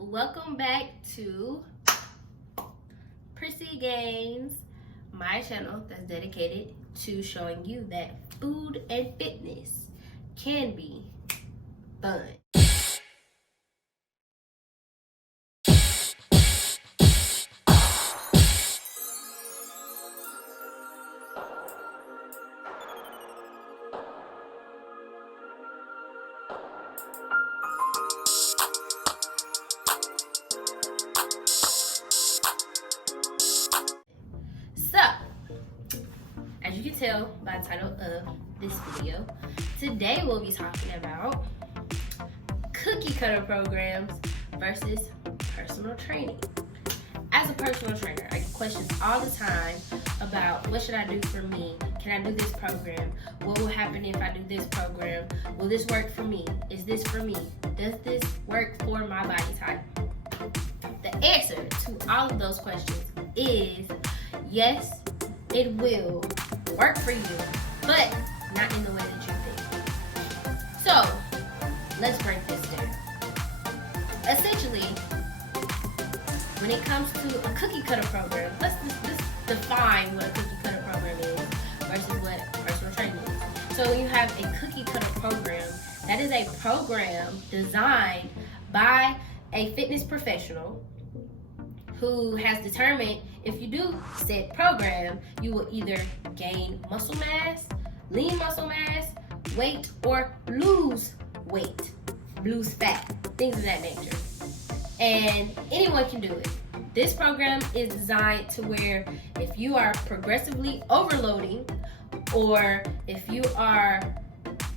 Welcome back to Prissy Gains, my channel that's dedicated to showing you that food and fitness can be fun. So, as you can tell by the title of this video, today we'll be talking about cookie cutter programs versus personal training. As a personal trainer, I get questions all the time about what should I do for me? Can I do this program? What will happen if I do this program? Will this work for me? Is this for me? Does this work for my body type? The answer to all of those questions is yes, it will work for you, but not in the way that you think. So, let's break this down. Essentially, when it comes to a cookie cutter program, let's define what a cookie cutter program is versus what personal training is. So when you have a cookie cutter program, that is a program designed by a fitness professional who has determined if you do said program, you will either gain muscle mass, lean muscle mass, weight, or lose weight, lose fat, things of that nature. And anyone can do it. This program is designed to where if you are progressively overloading or if you are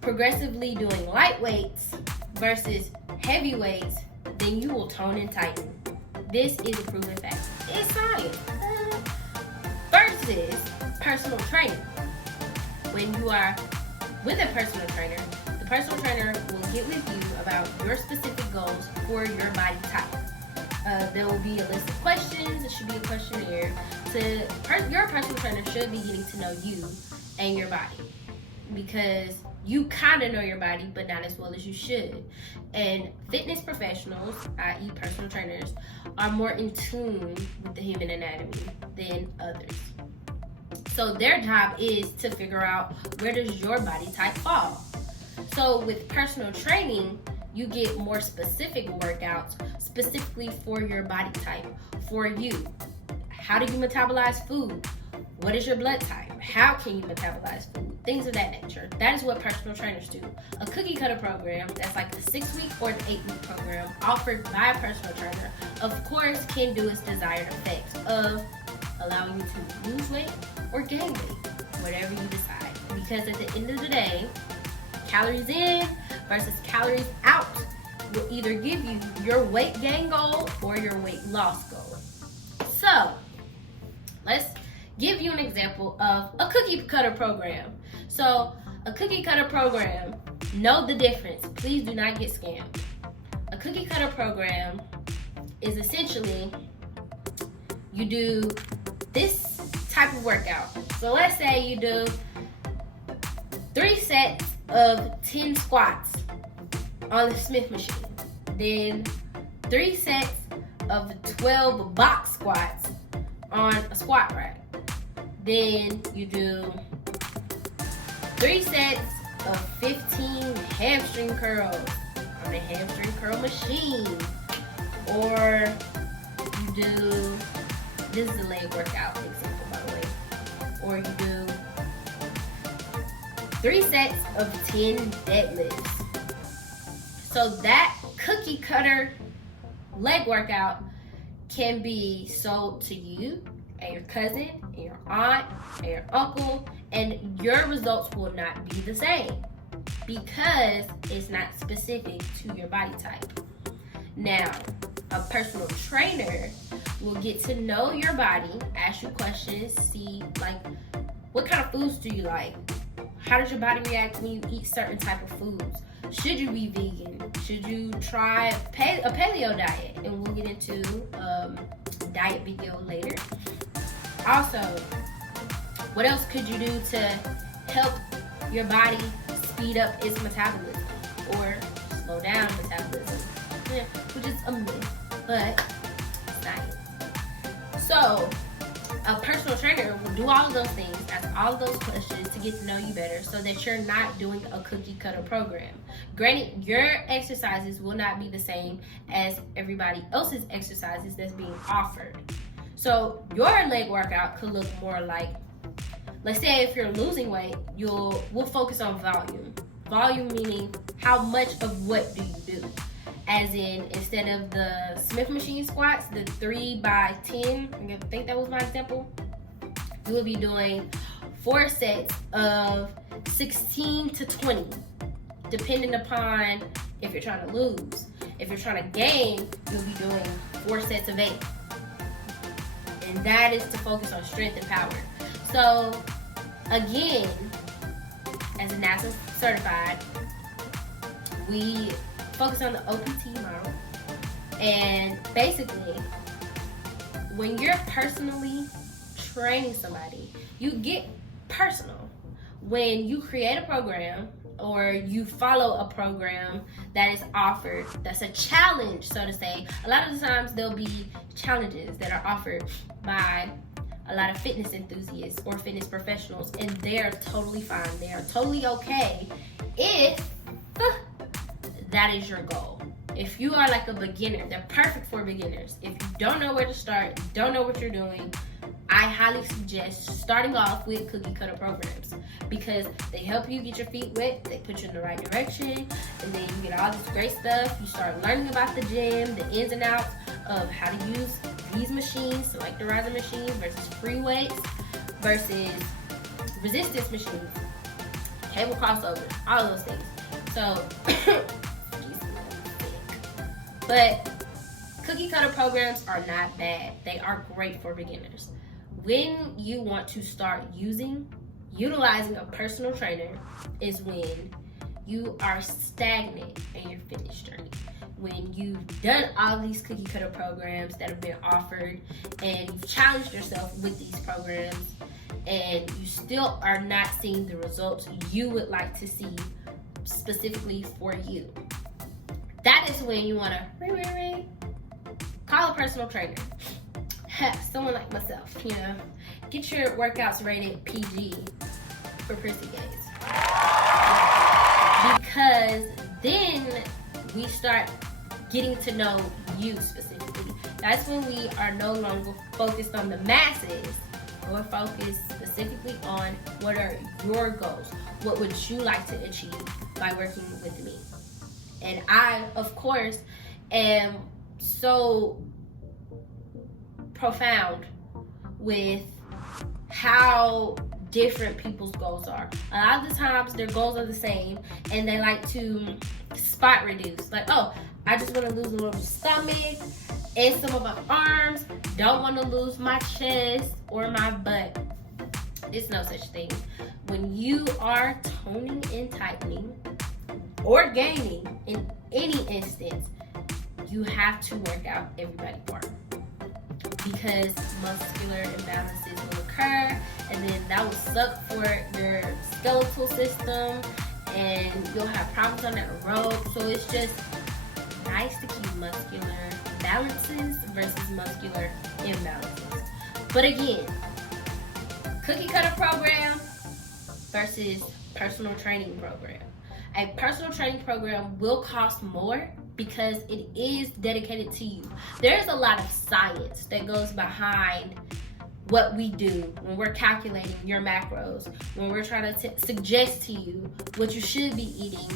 progressively doing light weights versus heavy weights, then you will tone and tighten. This is a proven fact. It's science. Versus personal training. When you are with a personal trainer, the personal trainer will get with you about your specific goals for your body type. There will be a list of questions. It should be a questionnaire. Your personal trainer should be getting to know you and your body, because you kind of know your body, but not as well as you should. And fitness professionals, i.e. personal trainers, are more in tune with the human anatomy than others. So their job is to figure out where does your body type fall. So with personal training, you get more specific workouts specifically for your body type, for you. How do you metabolize food? What is your blood type? How can you metabolize food? Things of that nature. That is what personal trainers do. A cookie cutter program, that's like a 6-week or an 8-week program offered by a personal trainer, of course, can do its desired effects of allowing you to lose weight or gain weight, whatever you decide. Because at the end of the day, calories in versus calories out will either give you your weight gain goal or your weight loss goal. So, let's give you an example of a cookie cutter program. So, a cookie cutter program, know the difference. Please do not get scammed. A cookie cutter program is essentially you do this type of workout. So, let's say you do 3 sets of 10 squats on the Smith machine. Then 3 sets of 12 box squats on a squat rack. Then you do 3 sets of 15 hamstring curls on a hamstring curl machine. Or you do, this is a leg workout example by the way. Or you do 3 sets of 10 deadlifts. So that cookie cutter leg workout can be sold to you and your cousin and your aunt and your uncle, and your results will not be the same because it's not specific to your body type. Now, a personal trainer will get to know your body, ask you questions, see like what kind of foods do you like? How does your body react when you eat certain type of foods? Should you be vegan? Should you try a paleo diet? And we'll get into diet video later. Also, what else could you do to help your body speed up its metabolism or slow down metabolism? Which is a myth. but science. So a personal trainer will do all of those things, ask all of those questions to get to know you better so that you're not doing a cookie cutter program. Granted, your exercises will not be the same as everybody else's exercises that's being offered. So your leg workout could look more like, let's say if you're losing weight, we'll focus on volume. Volume meaning how much of what do you do? As in, instead of the Smith machine squats, the 3x10, I think that was my example, you will be doing 4 sets of 16 to 20, depending upon if you're trying to lose. If you're trying to gain, you'll be doing 4 sets of 8. And that is to focus on strength and power. So, again, as a NASA certified, we focus on the OPT model. And basically, when you're personally training somebody, you get personal. When you create a program or you follow a program that is offered, that's a challenge, so to say. A lot of the times there'll be challenges that are offered by a lot of fitness enthusiasts or fitness professionals, and they're totally fine. They are totally okay if that is your goal. If you are like a beginner, they're perfect for beginners. If you don't know where to start, don't know what you're doing, I highly suggest starting off with cookie cutter programs because they help you get your feet wet, they put you in the right direction, and then you get all this great stuff. You start learning about the gym, the ins and outs of how to use these machines, so like the riser machine versus free weights versus resistance machines, cable crossover, all of those things. So, but cookie cutter programs are not bad. They are great for beginners. When you want to start utilizing a personal trainer is when you are stagnant in your fitness journey. When you've done all these cookie cutter programs that have been offered and you've challenged yourself with these programs and you still are not seeing the results you would like to see specifically for you. That is when you want to call a personal trainer. Someone like myself, get your workouts rated PG for prissy gays. Because then we start getting to know you specifically. That's when we are no longer focused on the masses. We're focused specifically on what are your goals. What would you like to achieve by working with me? And I, of course, am so profound with how different people's goals are. A lot of the times their goals are the same and they like to spot reduce. Like, oh, I just want to lose a little stomach and some of my arms. Don't want to lose my chest or my butt. It's no such thing. When you are toning and tightening or gaining in any instance, you have to work out every body part. Because muscular imbalances will occur, and then that will suck for your skeletal system, and you'll have problems on that road. So it's just nice to keep muscular balances versus muscular imbalances. But again, cookie cutter program versus personal training program. A personal training program will cost more because it is dedicated to you. There's a lot of science that goes behind what we do when we're calculating your macros, when we're trying to suggest to you what you should be eating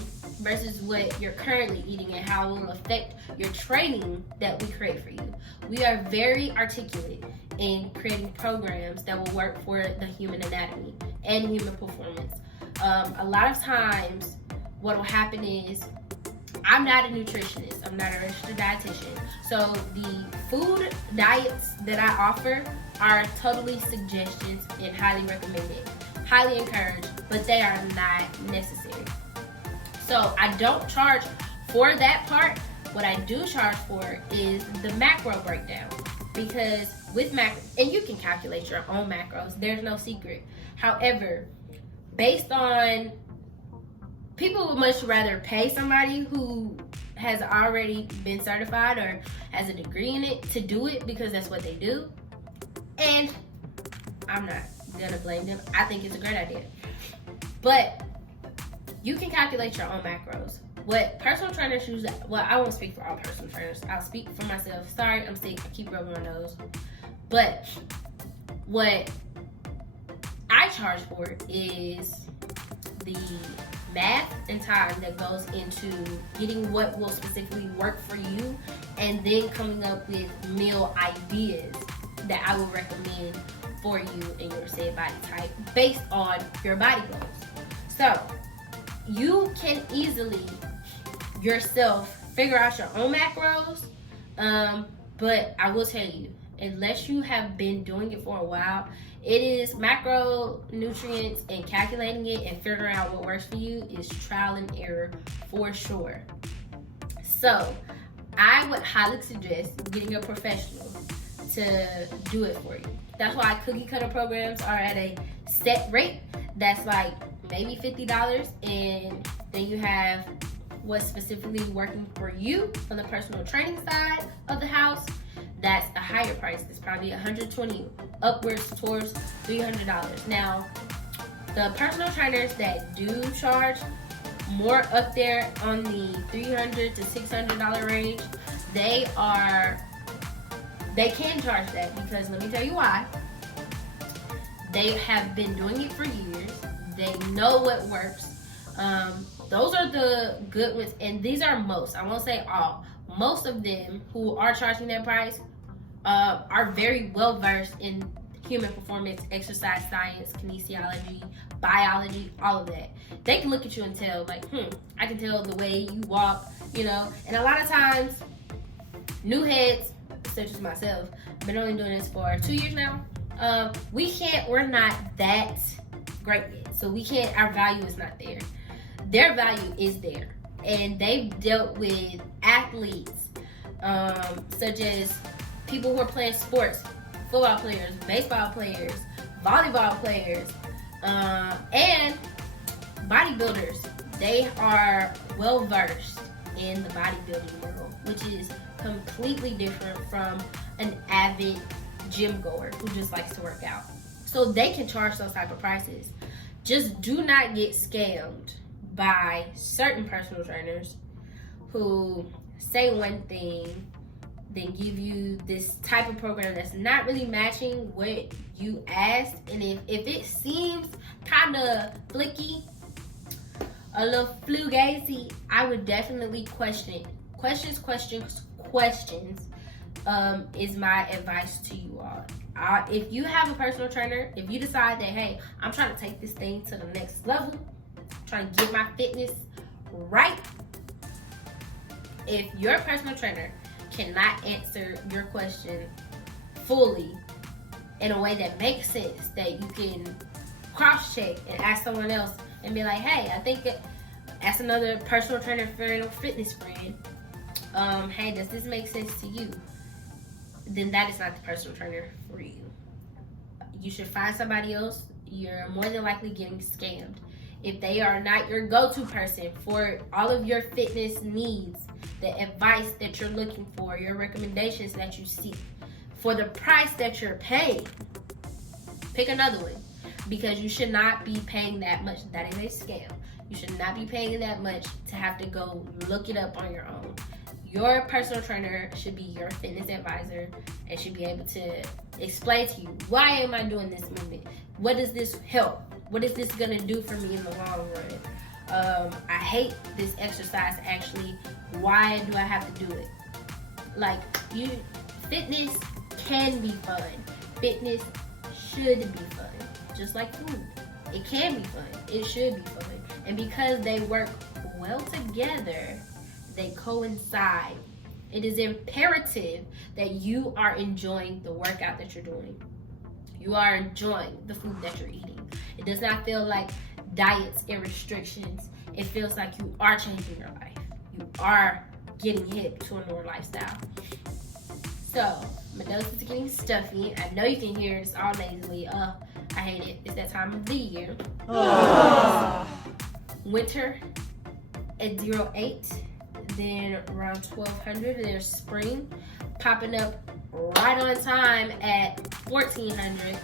versus what you're currently eating and how it will affect your training that we create for you. We are very articulate in creating programs that will work for the human anatomy and human performance. A lot of times what will happen is I'm not a nutritionist. I'm not a registered dietitian. So the food diets that I offer are totally suggestions and highly recommended, highly encouraged, but they are not necessary. So I don't charge for that part. What I do charge for is the macro breakdown, because with macro, and you can calculate your own macros, there's no secret. However, based on, people would much rather pay somebody who has already been certified or has a degree in it to do it because that's what they do. And I'm not gonna blame them. I think it's a great idea. But you can calculate your own macros. What personal trainers use, well, I won't speak for all personal trainers. I'll speak for myself. Sorry, I'm sick. I keep rubbing my nose. But what I charge for is the math and time that goes into getting what will specifically work for you, and then coming up with meal ideas that I would recommend for you and your said body type based on your body goals. So you can easily yourself figure out your own macros, but I will tell you, unless you have been doing it for a while, it is macronutrients and calculating it and figuring out what works for you is trial and error for sure. So I would highly suggest getting a professional to do it for you. That's why cookie cutter programs are at a set rate that's like maybe $50, and then you have what's specifically working for you on the personal training side of the house. That's a higher price. It's probably $120 upwards towards $300. Now, the personal trainers that do charge more up there on the $300 to $600 range, they can charge that because let me tell you why. They have been doing it for years. They know what works. Those are the good ones, and these are most. I won't say all. Most of them who are charging their price are very well versed in human performance, exercise science, kinesiology, biology, all of that. They can look at you and tell, like, I can tell the way you walk, you know. And a lot of times, new heads, such as myself, I've been only doing this for 2 years now. We're not that great yet. So our value is not there. Their value is there. And they've dealt with athletes, such as people who are playing sports, football players, baseball players, volleyball players, and bodybuilders. They are well versed in the bodybuilding world, which is completely different from an avid gym goer who just likes to work out. So they can charge those type of prices. Just do not get scammed by certain personal trainers who say one thing, then give you this type of program that's not really matching what you asked. And if it seems kind of flicky, a little fugazi, I would definitely question it. Questions is my advice to you all. If you have a personal trainer, if you decide that, hey, I'm trying to take this thing to the next level, trying to get my fitness right, if your personal trainer cannot answer your question fully in a way that makes sense, that you can cross-check and ask someone else and be like, hey, I think ask another personal trainer friend or fitness friend, hey, does this make sense to you? Then that is not the personal trainer for you. You should find somebody else. You're more than likely getting scammed. If they are not your go-to person for all of your fitness needs, the advice that you're looking for, your recommendations that you seek, for the price that you're paying, pick another one, because you should not be paying that much. That is a scam. You should not be paying that much to have to go look it up on your own. Your personal trainer should be your fitness advisor and should be able to explain to you, why am I doing this movement? What does this help? What is this gonna do for me in the long run? I hate this exercise actually. Why do I have to do it? Like, fitness can be fun. Fitness should be fun. Just like food. It can be fun. It should be fun. And because they work well together, they coincide. It is imperative that you are enjoying the workout that you're doing. You are enjoying the food that you're eating. It does not feel like diets and restrictions. It feels like you are changing your life. You are getting hip to a newer lifestyle. So, my nose is getting stuffy. I know you can hear it's all nasally. I hate it. It's that time of the year. Winter at 08. Then around 1200 there's spring, popping up right on time at 1400.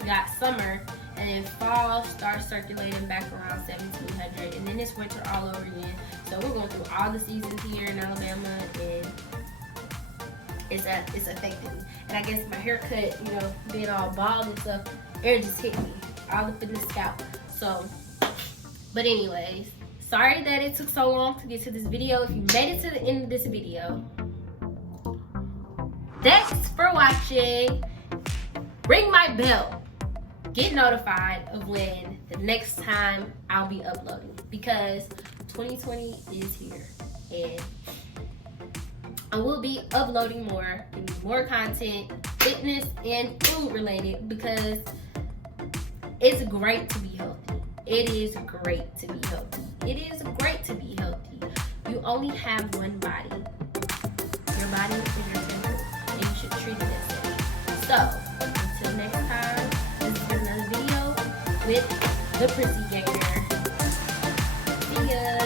We got summer, and then fall starts circulating back around 1700, and then it's winter all over again. So we're going through all the seasons here in Alabama, and it's affecting me. And I guess my haircut, you know, being all bald and stuff, it just hit me all up in the scalp. So, but anyways, sorry that it took so long to get to this video. If you made it to the end of this video, thanks for watching. Ring my bell. Get notified of when the next time I'll be uploading, because 2020 is here and I will be uploading more content, fitness and food related, because it's great to be healthy. It is great to be healthy. It is great to be healthy. You only have one body. Your body is your temple, and you should treat it as such. So, until next time, this has been another video with the Prissy Gainer. See ya!